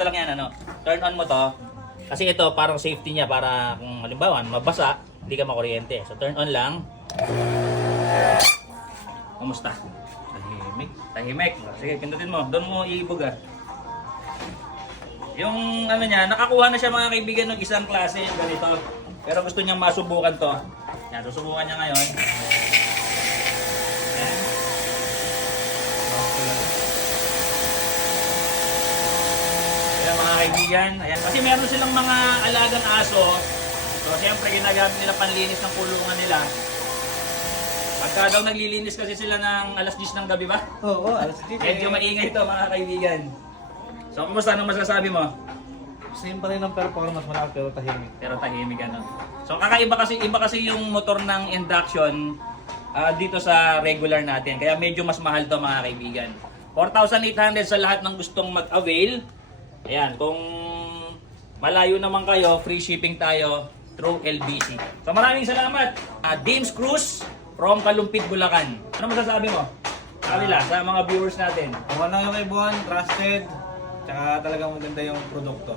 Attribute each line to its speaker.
Speaker 1: Ito lang yan, ano. Turn on mo to. Kasi ito, parang safety niya para kung halimbawa, mabasa, hindi ka makuryente. So, turn on lang. Kumusta?
Speaker 2: Tahimik.
Speaker 1: Tahimik. Sige, pindutin mo. Doon mo iibog ah. Yung ano niya, nakakuha na siya mga kaibigan ng isang klase yung ganito. Pero gusto niyang masubukan to. Yan, susubukan niya ngayon. Yan. Ayan mga kaibigan, ayan. Kasi meron silang mga alagang aso. So siyempre ginagamit nila panlinis ng kulungan nila. Pagka daw naglilinis kasi sila ng alas 10 ng gabi ba?
Speaker 2: Oo, oh, alas dito.
Speaker 1: Medyo maingay ito mga kaibigan. So kumusta anong masasabi mo?
Speaker 2: Same pa rin ang performance mo na pero tahimik.
Speaker 1: Pero tahimik ano. So kakaiba kasi iba kasi yung motor ng induction ah, dito sa regular natin. Kaya medyo mas mahal to mga kaibigan. 4,800 sa lahat ng gustong mag-avail. Ayan, kung malayo naman kayo, free shipping tayo through LBC. So maraming salamat. Uh, James Cruz from Kalumpit, Bulacan. Ano masasabi mo? Sa kanila, sa mga viewers natin.
Speaker 2: Kung ano yung kay trusted, tsaka talagang maganda yung produkto.